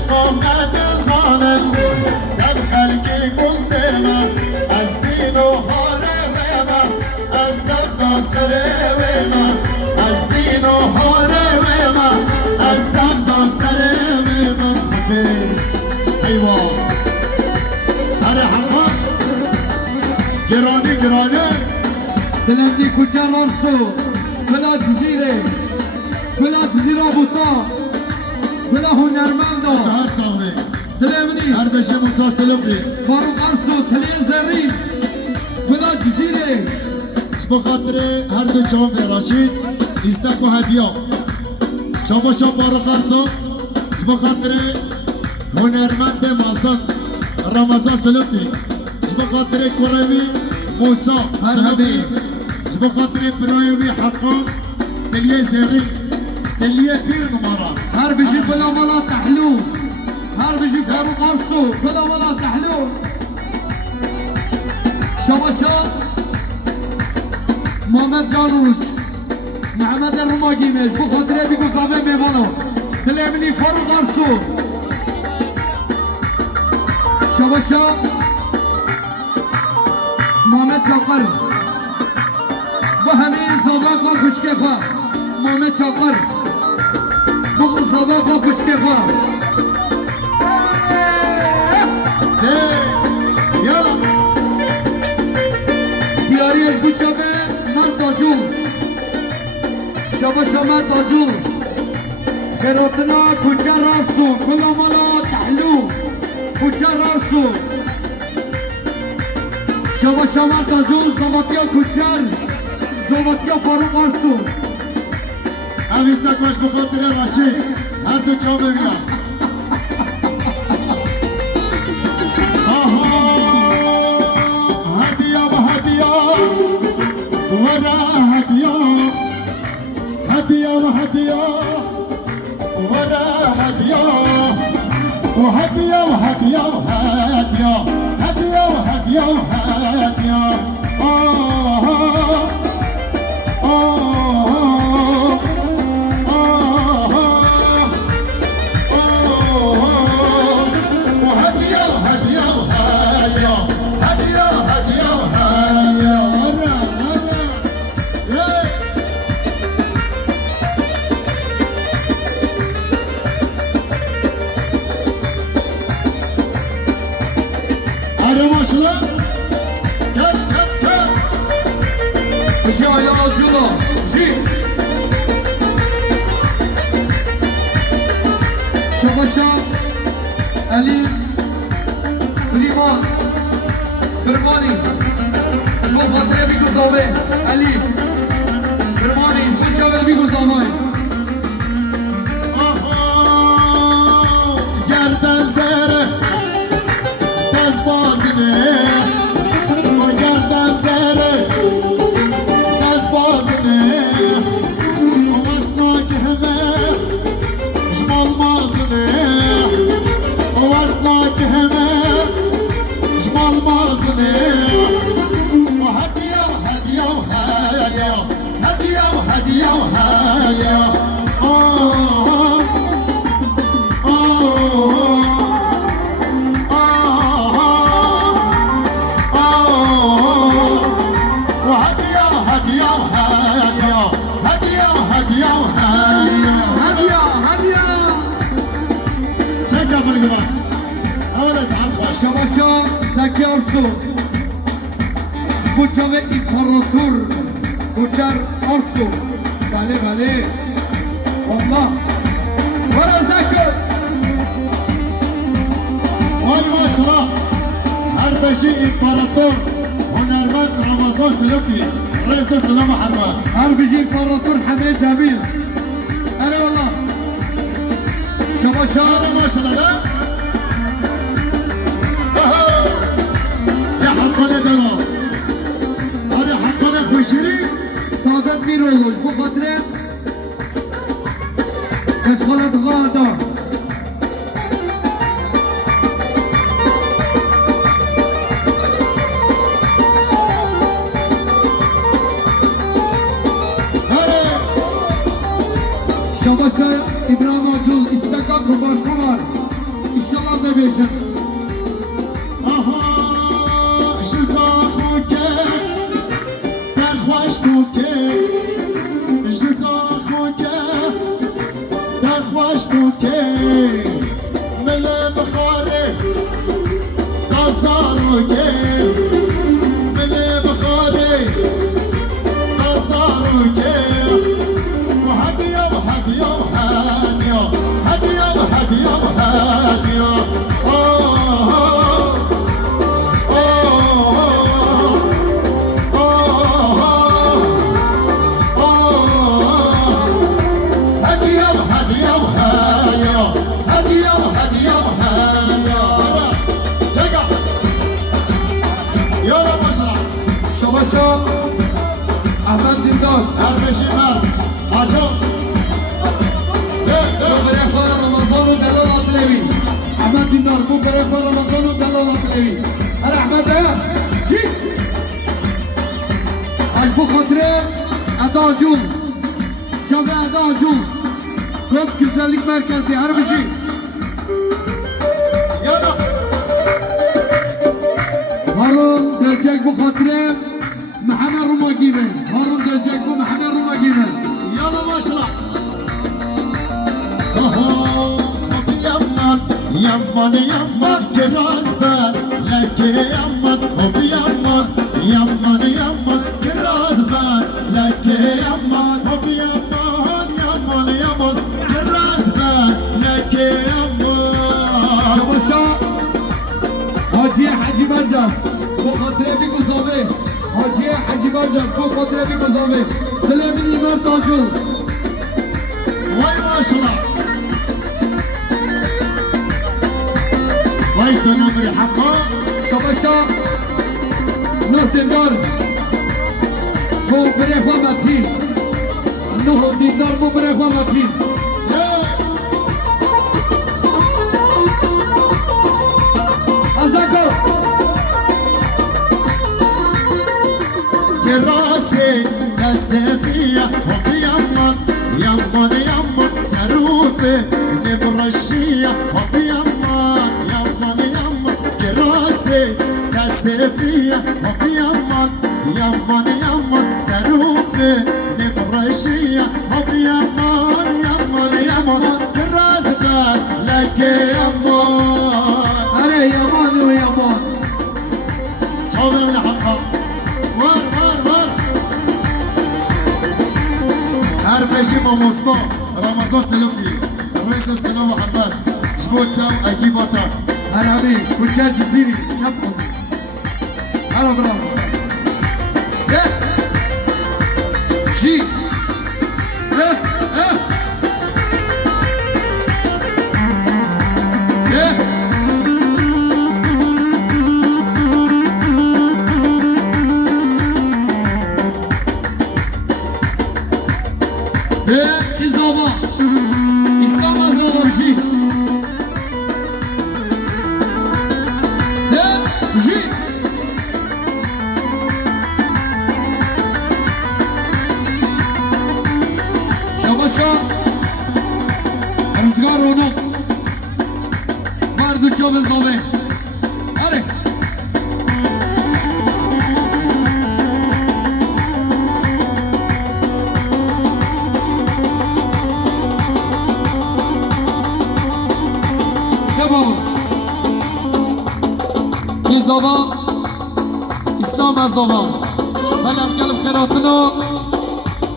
قامت ظالم در خلقی گندما از دین و حارمما از زفت سرمما از دین و حارمما از زفت سرمما خبیر ایوان هر حقا گرانی گرانه دلندی کجا رارسو بلا جزیره بوتا بلا هنرمندا هر ساله دلمنی هر بشه مساسلوقی فاروق ارسو تلیه زرین بلا جزیره بخاطر هر دو چون راشید ایستک و هدیه شما فاروق ارسو بخاطر هنرمند مازن رمضان سلوکی بخاطر کروی موسی سلوکی بخاطر برویوی حقان تلیه زرین تلیه پیر نمارا هر بشي بلا ملا تحلو هر بشي فاروق ارسو بلا ملا تحلو شباشا محمد جانوش محمد الرماقي مش بخاطر بيقول زعما ميمانو تلامني فاروق ارسو شباشا محمد چاقر و همین زبان و خشکه خواه محمد چاقر بغل صباح و خشکه خواه یالا دیاریش بچه مرد آجور شباشا مرد آجور خیراتنا کجا راسو کلا مالا تحلو کجا راسو شباشا مرد آجور زواتیا کجر زواتیا فاروق ارسو اویستا کاش بخاطر راشید هر دو چا ببینم هدیه و هدیه ورا هدیه هدیه و هدیه ورا هدیه و هدیه و هدیه و هدیه هدیه و هدیه و هدیه بشي على الجوله بشي شباشا أليف بريمان برماني بخاطر بيكو زاوي أليف برماني بچه بيكو زاوي گردن زره دست بازنه گردن زره دست بازنه واسناک همه جمال مازنه واسناک همه جمال مازنه وهديه وهديه وهديه هديه وهديه وهديه شباشا زكي ارسو بوچاوه امپراتور بوچار ارسو بله بله والله برا زكي وای ماشرف هر بشی امپراتور هنرمند رمضان سلوکی رئیس سلام حرمت هر بيجي امپراتور حميد جميل انا والله شباشا ماشاءالله حقانه دارم آره حقانه خوشیری سعادت میرولوش بخاطره اشغالت غادا شباشا ابراهیم آجول استکا کبار کبار ده بيشن آها جزاخوكي تخوشتوكي جزاخوكي تخوشتوكي من بخاري قصاروكي من بخاري قصاروكي وهدية وهدية وهدية هدية وهدية وهدية شباشا احمد دیندار برای خواهر رمضان و دلال عطلوی احمد دیندار بو برای خواهر رمضان و دلال عطلوی هر احمد دیا جی اش بو خاطره ادا جون جامعه ادا جون گفت güzellik merkezi هر بشی هارون دلچک بو خاطره محمد روماگی من هارون دلچک بو محمد روماگی من يلا ماشرح يمن يمن كراسبان لك يمن هو يمن يمن يمن كراسبان لك يمن هو يمن يمن يمن كراسبان لك يمن شباشا حاجی حجی برجاست بو خاطره بی گذابه حاجی حجی برجاست بو خاطره بی گذابه دلمین ایمان تاجون وای ماشرح وای تنمري حقا شباشا نه دیندار بو بره خواه متین نه دیندار بو بره خواه متین ازاکو كراسي كسفية وبيمن يمن يمن سروبي نبرشية وبيمن يمن يمن كراسي كسفية وبيمن يمن يمن سروبي نبرشية وبيمن يمن يمن كراسي لك يمن اره یمان و یمان شوفي من حقا وار وار وار هر بشي ماموستا رمضان سلام دي الرئيس السلام وحربان جبوتا اجيبتا عربي كوچه جزيري نبخل هلا برامز جي İzaba İslam azalım jì jì Şabaşa Rızgar onu Mardu çöbe zobe Hadi زبان اسلام از زبان بلم قلب خیراتنا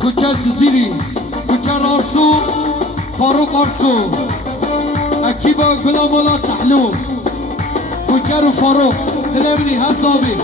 کوچر جزیری کوچر آرسو فاروق آرسو اکیبا گلام والا تحلو کوچر و فاروق دلمنی حسابی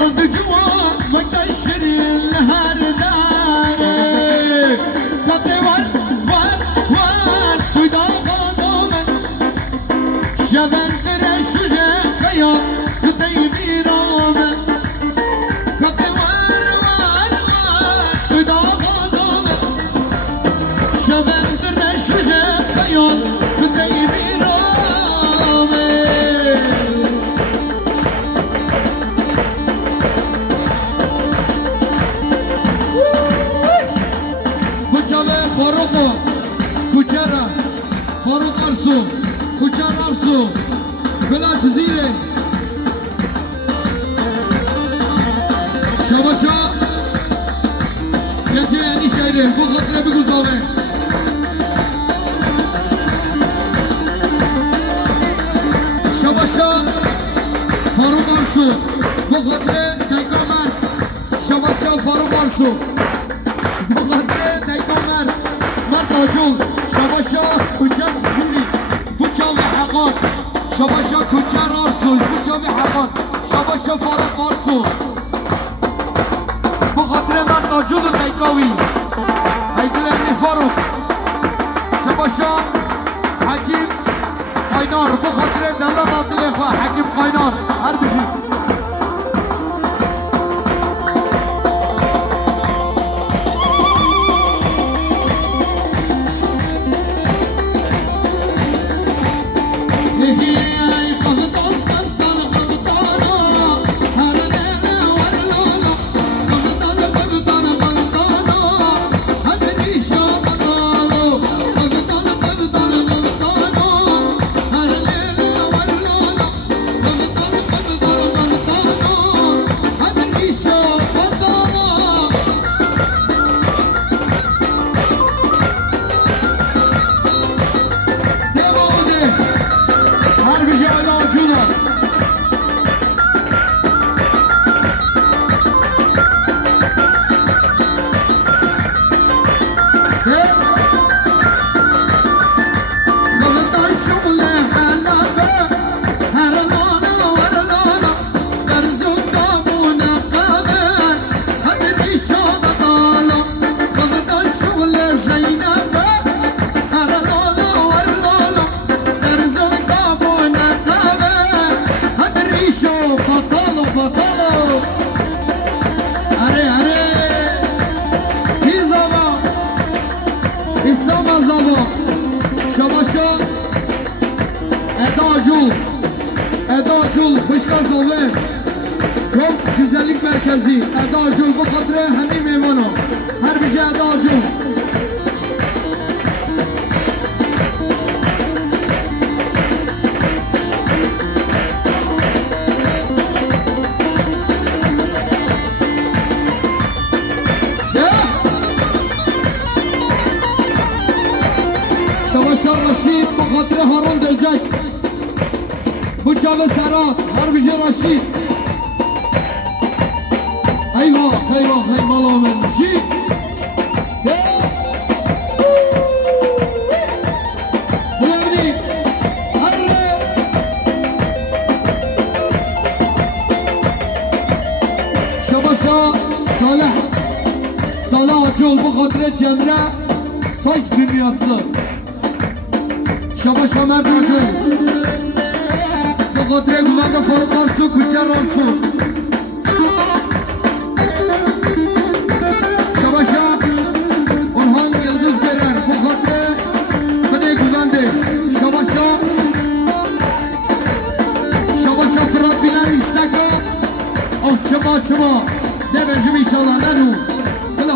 رد جوان وقت الشري لها داره کتی ور ور ور توی غازامه شبن در شجه خیال کتی بیرامه کتی ور ور ور توی غازامه شبن در شجه خیال کتی بیرامه فاروق کوچرا فاروق ارسو کوچر ارسو بلا جزیره شباشا گجه یعنی شهره bu خاطره بگذاره شباشا فاروق ارسو bu خاطره دکامر شباشا فاروق ارسو bu خاطره دکامر مرتاجون شباشا کوچر زیری کوچه و حقان شباشا کوچر ارسو کوچه و حقان شباشا فاروق ارسو bu خاطر مرتاجون دیکاوی هیدلرنی فاروق شباشا حکیم قاینار bu خاطر دلال عادل خواه حکیم قاینار هر بشی Edacul Fışkazove Çok güzellik merkezi Edacul bu kadre hani meyvana her bir şey Edacul Şavaşar Raşid bu kadre Harun Delcek Bu Cavez Serhat, Harbici Raşid Eyvah, eyvah, eyvah amen Şid Bilemni Harre Şabaşa Salih Salih Acul bu kadre Cemre Saç dünyası Şabaşa Mert Acul Kotre Guvanda Faruk Arsu, Kuchar Arsu Şabaşa Orhan Yıldız Gerer Bu kotre Kone Guvande Şabaşa Şabaşa Fırat Bilal İstaka Of çıma çıma Debeşim inşallah Nenu Hello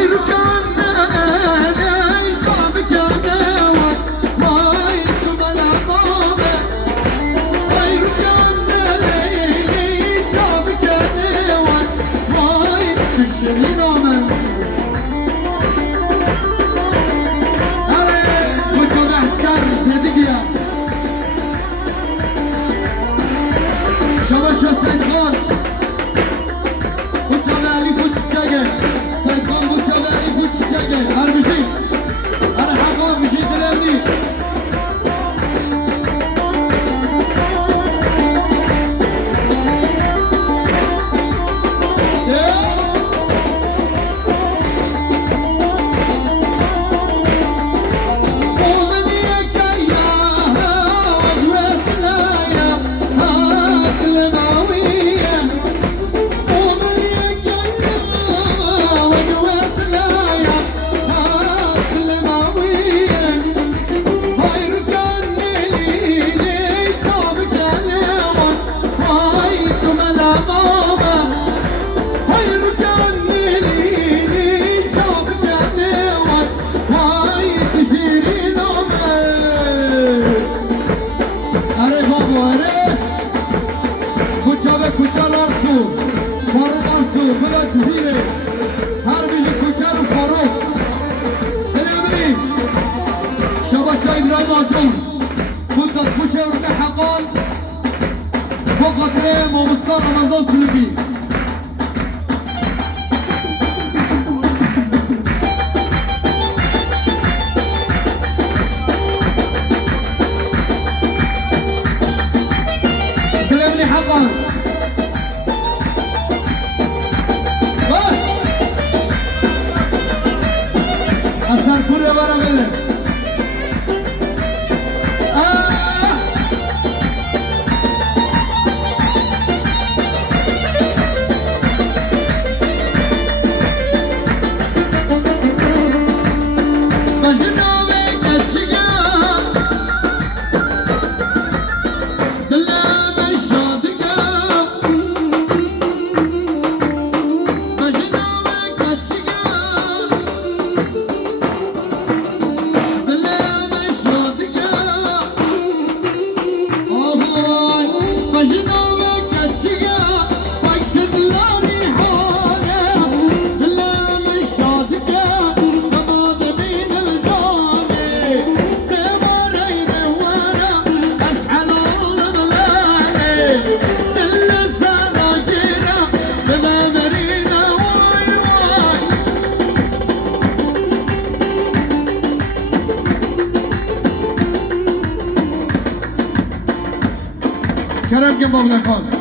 Hayır kan ne çabuk ya عاشور كنت تخش ورقة حقان فقط مستوى رمضان سلوكي كلمني حقا أصار كوريا برا بله كرم كم بابنا كان